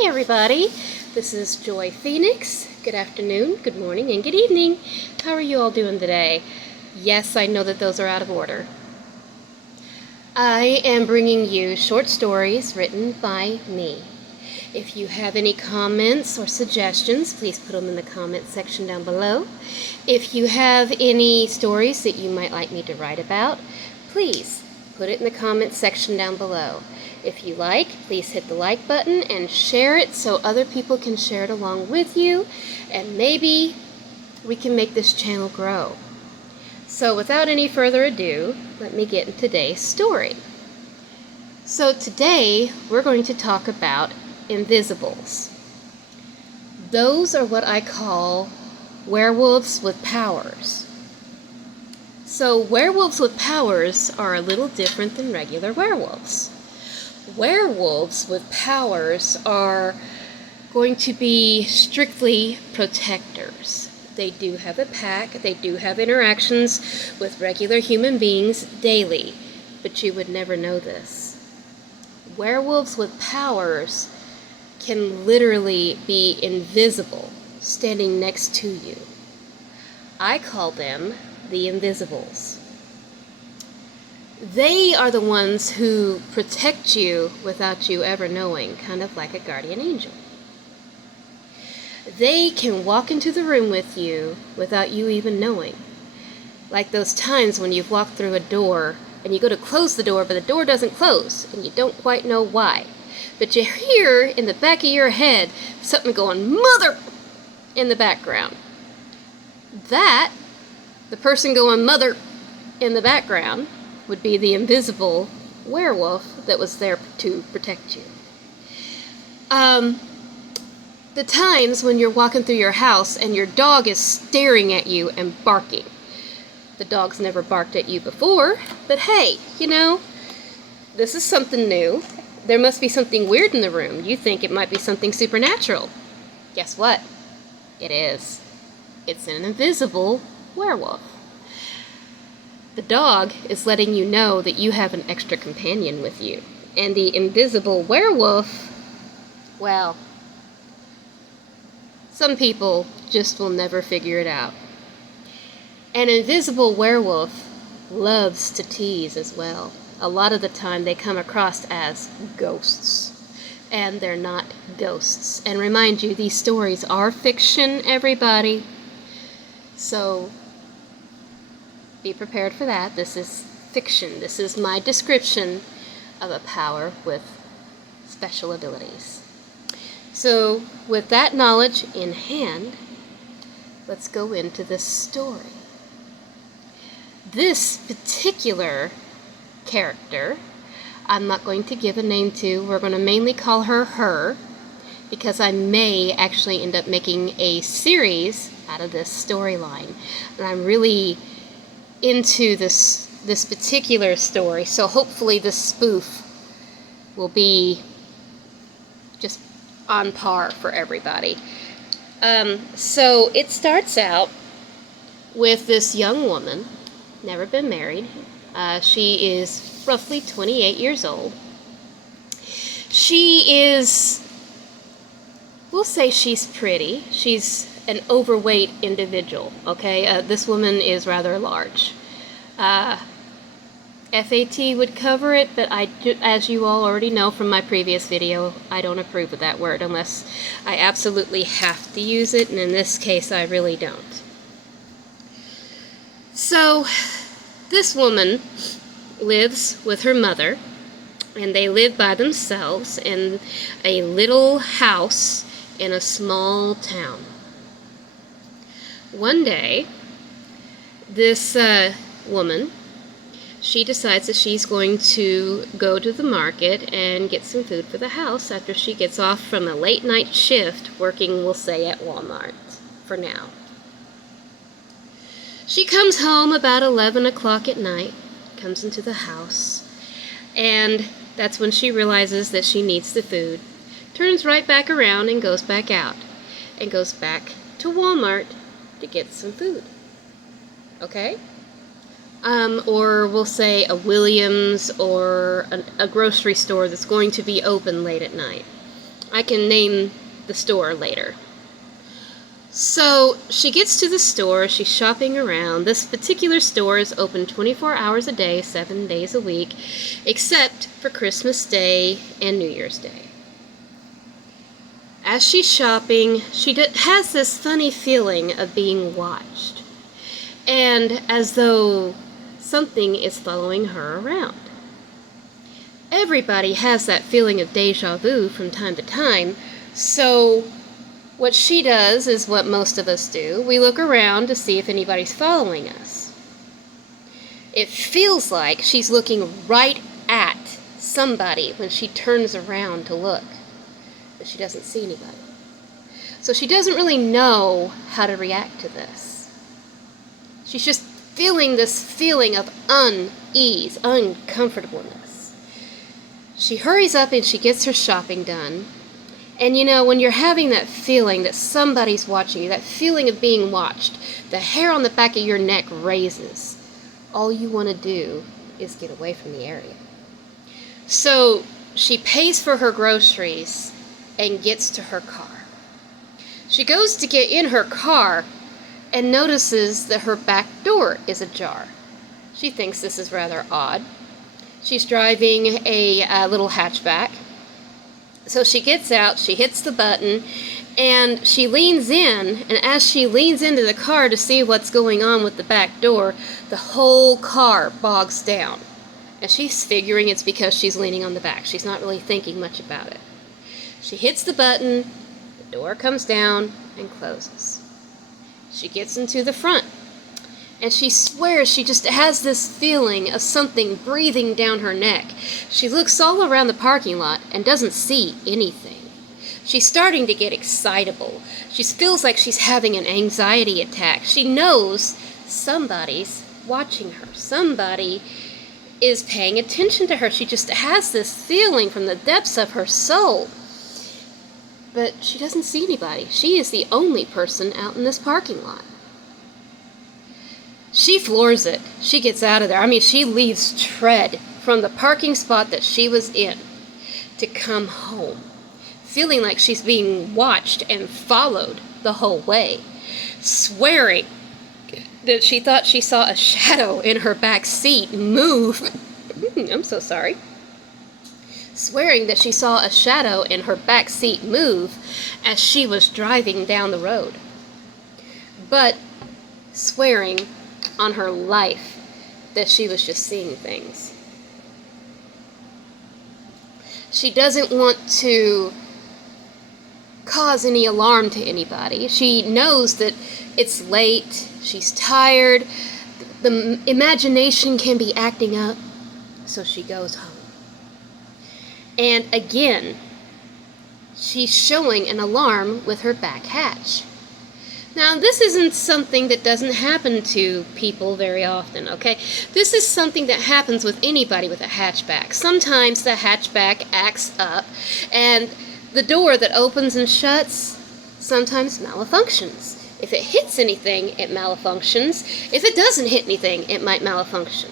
Hi everybody, this is Joy Phoenix. Good afternoon, good morning, and good evening. How are you all doing today? Yes, I know that those are out of order. I am bringing you short stories written by me. If you have any comments or suggestions, please put them in the comment section down below. If you have any stories that you might like me to write about, please put it in the comment section down below. If you like, please hit the like button and share it so other people can share it along with you, and maybe we can make this channel grow. So without any further ado, let me get into today's story. So today we're going to talk about invisibles. Those are what I call werewolves with powers. So werewolves with powers are a little different than regular werewolves. Werewolves with powers are going to be strictly protectors. They do have a pack, they do have interactions with regular human beings daily, but you would never know this. Werewolves with powers can literally be invisible, standing next to you. I call them the invisibles. They are the ones who protect you without you ever knowing, kind of like a guardian angel. They can walk into the room with you without you even knowing. Like those times when you've walked through a door and you go to close the door, but the door doesn't close and you don't quite know why. But you hear in the back of your head something going, "Mother!" in the background. That, the person going, "Mother!" in the background, would be the invisible werewolf that was there to protect you. The times when you're walking through your house and your dog is staring at you and barking. The dog's never barked at you before, but hey, this is something new. There must be something weird in the room. You think it might be something supernatural. Guess what? It is. It's an invisible werewolf. The dog is letting you know that you have an extra companion with you. And the invisible werewolf, well, some people just will never figure it out. An invisible werewolf loves to tease as well. A lot of the time they come across as ghosts. And they're not ghosts. And remind you, these stories are fiction, everybody. So be prepared for that. This is fiction. This is my description of a power with special abilities. So, with that knowledge in hand, let's go into this story. This particular character, I'm not going to give a name to. We're going to mainly call her, because I may actually end up making a series out of this storyline. And I'm really into this particular story, so hopefully this spoof will be just on par for everybody. So it starts out with this young woman, never been married. She is roughly 28 years old. She is, we'll say she's pretty. She's an overweight individual, okay? This woman is rather large. FAT would cover it, but as you all already know from my previous video, I don't approve of that word unless I absolutely have to use it, and in this case, I really don't. So, this woman lives with her mother, and they live by themselves in a little house in a small town. One day, this woman, she decides that she's going to go to the market and get some food for the house after she gets off from a late night shift working, we'll say, at Walmart for now. She comes home about 11 o'clock at night, comes into the house, and that's when she realizes that she needs the food, turns right back around and goes back out, and goes back to Walmart to get some food. Okay? Or we'll say a Williams or a grocery store that's going to be open late at night. I can name the store later. So she gets to the store, she's shopping around. This particular store is open 24 hours a day, 7 days a week, except for Christmas Day and New Year's Day. As she's shopping, she has this funny feeling of being watched, and as though something is following her around. Everybody has that feeling of deja vu from time to time, so what she does is what most of us do. We look around to see if anybody's following us. It feels like she's looking right at somebody when she turns around to look, but she doesn't see anybody. So she doesn't really know how to react to this. She's just feeling this feeling of unease, uncomfortableness. She hurries up and she gets her shopping done. And you know, when you're having that feeling that somebody's watching you, that feeling of being watched, the hair on the back of your neck raises. All you want to do is get away from the area. So she pays for her groceries and gets to her car. She goes to get in her car and notices that her back door is ajar. She thinks this is rather odd. She's driving a little hatchback. So she gets out, she hits the button, and she leans in, and as she leans into the car to see what's going on with the back door, the whole car bogs down. And she's figuring it's because she's leaning on the back. She's not really thinking much about it. She hits the button, the door comes down and closes. She gets into the front, and she swears she just has this feeling of something breathing down her neck. She looks all around the parking lot and doesn't see anything. She's starting to get excitable. She feels like she's having an anxiety attack. She knows somebody's watching her. Somebody is paying attention to her. She just has this feeling from the depths of her soul. But she doesn't see anybody. She is the only person out in this parking lot. She floors it. She gets out of there. I mean, she leaves tread from the parking spot that she was in to come home, feeling like she's being watched and followed the whole way, swearing that she thought she saw a shadow in her back seat move. I'm so sorry. Swearing that she saw a shadow in her back seat move as she was driving down the road. But swearing on her life that she was just seeing things. She doesn't want to cause any alarm to anybody. She knows that it's late, she's tired, the imagination can be acting up, so she goes home. And again, she's showing an alarm with her back hatch. Now, this isn't something that doesn't happen to people very often, okay? This is something that happens with anybody with a hatchback. Sometimes the hatchback acts up, and the door that opens and shuts sometimes malfunctions. If it hits anything, it malfunctions. If it doesn't hit anything, it might malfunction.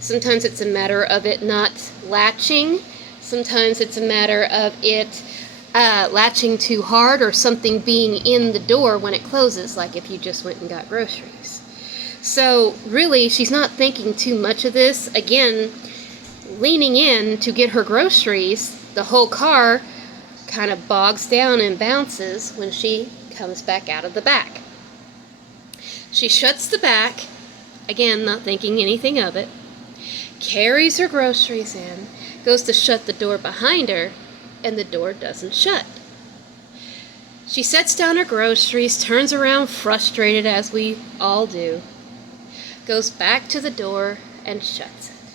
Sometimes it's a matter of it not latching. Sometimes it's a matter of it latching too hard, or something being in the door when it closes, like if you just went and got groceries. So really, she's not thinking too much of this. Again, leaning in to get her groceries, the whole car kind of bogs down and bounces when she comes back out of the back. She shuts the back, again, not thinking anything of it, carries her groceries in, goes to shut the door behind her, and the door doesn't shut. She sets down her groceries, turns around frustrated, as we all do, goes back to the door and shuts it,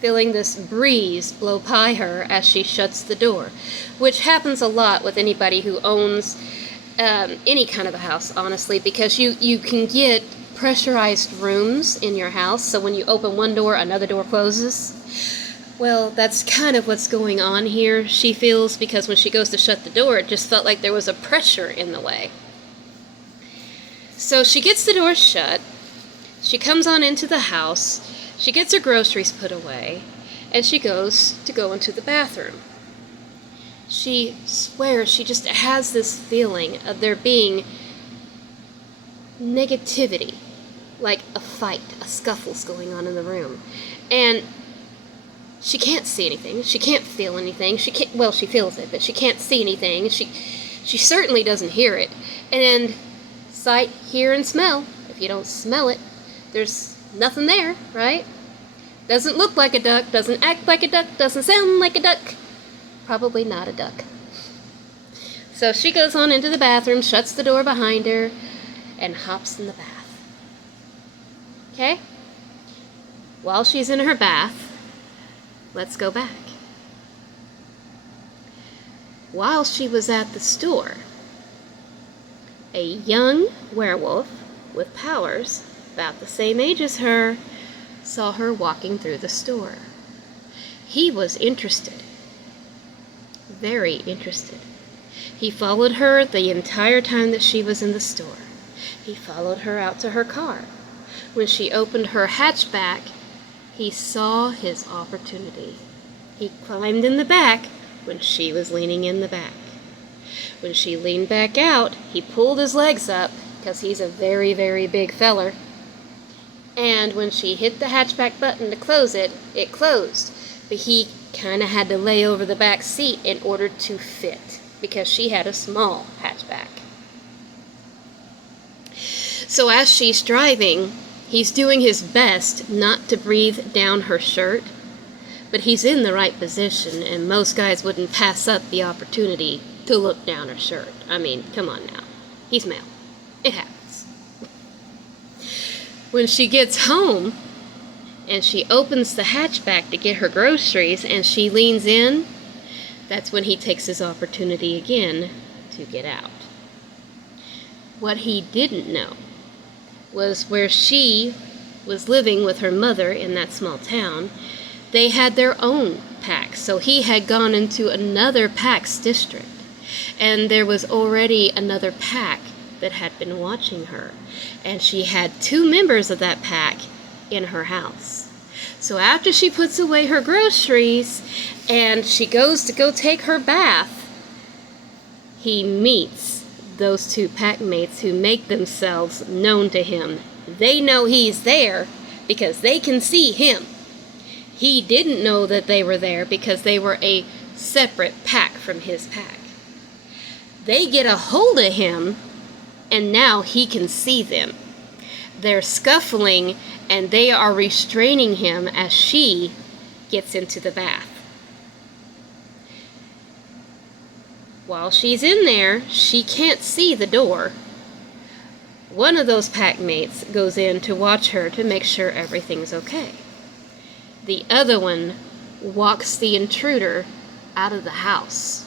feeling this breeze blow by her as she shuts the door, which happens a lot with anybody who owns any kind of a house, honestly, because you can get pressurized rooms in your house, so when you open one door, another door closes. Well, that's kind of what's going on here, she feels, because when she goes to shut the door, it just felt like there was a pressure in the way. So she gets the door shut, she comes on into the house, she gets her groceries put away, and she goes to go into the bathroom. she swears she just has this feeling of there being negativity, like a fight, a scuffle's going on in the room. And she can't see anything. She can't feel anything. She feels it, but she can't see anything. She certainly doesn't hear it. And sight, hear, and smell. If you don't smell it, there's nothing there, right? Doesn't look like a duck, doesn't act like a duck, doesn't sound like a duck. Probably not a duck. So she goes on into the bathroom, shuts the door behind her, and hops in the bath. Okay? While she's in her bath, let's go back. While she was at the store, a young werewolf with powers about the same age as her saw her walking through the store. He was interested, very interested. He followed her the entire time that she was in the store. He followed her out to her car. When she opened her hatchback, he saw his opportunity. He climbed in the back when she was leaning in the back. When she leaned back out, he pulled his legs up, because he's a very, very big feller. And when she hit the hatchback button to close it, it closed. But he kind of had to lay over the back seat in order to fit, because she had a small hatchback. So as she's driving, he's doing his best not to breathe down her shirt, but he's in the right position, and most guys wouldn't pass up the opportunity to look down her shirt. I mean, come on now. He's male. It happens. When she gets home, and she opens the hatchback to get her groceries, and she leans in, that's when he takes his opportunity again to get out. What he didn't know was where she was living with her mother in that small town, they had their own packs. So he had gone into another PAX district, and there was already another pack that had been watching her, and she had 2 members of that pack in her house. So after she puts away her groceries and she goes to go take her bath, he meets those 2 pack mates who make themselves known to him. They know he's there because they can see him. He didn't know that they were there because they were a separate pack from his pack. They get a hold of him, and now he can see them. They're scuffling, and they are restraining him as she gets into the bath. While she's in there, she can't see the door. One of those pack mates goes in to watch her to make sure everything's okay. The other one walks the intruder out of the house.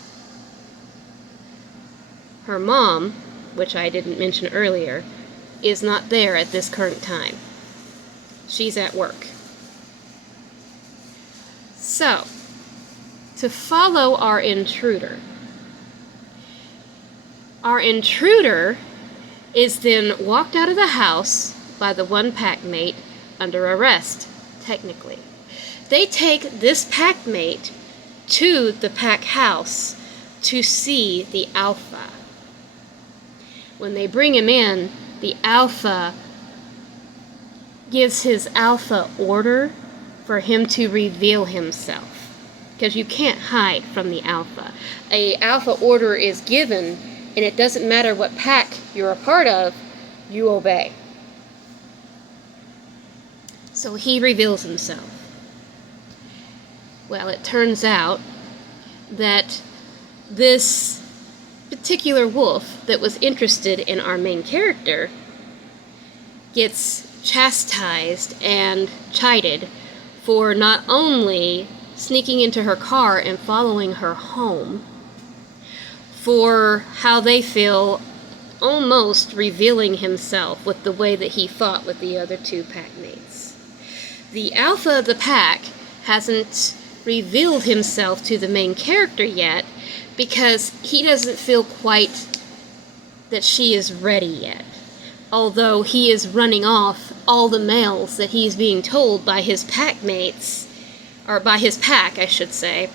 Her mom, which I didn't mention earlier, is not there at this current time. She's at work. So, to follow our intruder is then walked out of the house by the one pack mate under arrest, technically. They take this pack mate to the pack house to see the alpha. When they bring him in, the alpha gives his alpha order for him to reveal himself, because you can't hide from the alpha. A alpha order is given, and it doesn't matter what pack you're a part of, you obey. So he reveals himself. Well, it turns out that this particular wolf that was interested in our main character gets chastised and chided for not only sneaking into her car and following her home, for how they feel almost revealing himself with the way that he fought with the other 2 pack mates. The alpha of the pack hasn't revealed himself to the main character yet, because he doesn't feel quite that she is ready yet. Although he is running off all the males that he's being told by his pack mates, or by his pack, I should say,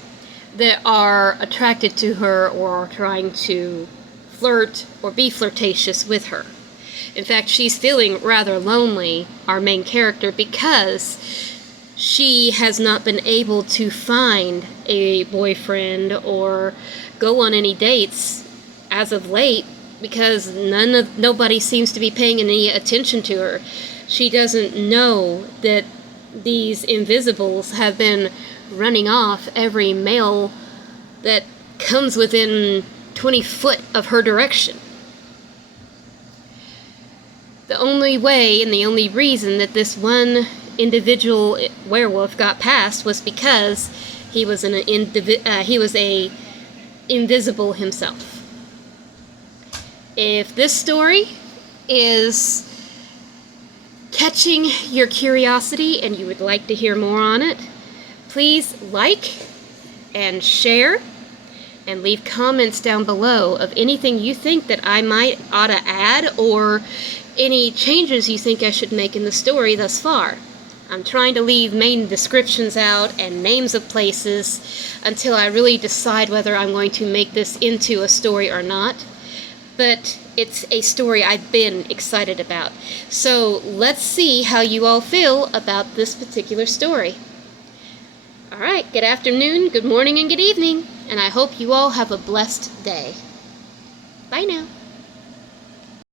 that are attracted to her or are trying to flirt or be flirtatious with her. In fact, she's feeling rather lonely, our main character, because she has not been able to find a boyfriend or go on any dates as of late because nobody seems to be paying any attention to her. She doesn't know that these invisibles have been running off every male that comes within 20 foot of her direction. The only way and the only reason that this one individual werewolf got past was because he was a invisible himself. If this story is catching your curiosity and you would like to hear more on it, please like and share and leave comments down below of anything you think that I ought to add or any changes you think I should make in the story thus far. I'm trying to leave main descriptions out and names of places until I really decide whether I'm going to make this into a story or not. But it's a story I've been excited about. So let's see how you all feel about this particular story. Alright, good afternoon, good morning, and good evening, and I hope you all have a blessed day. Bye now.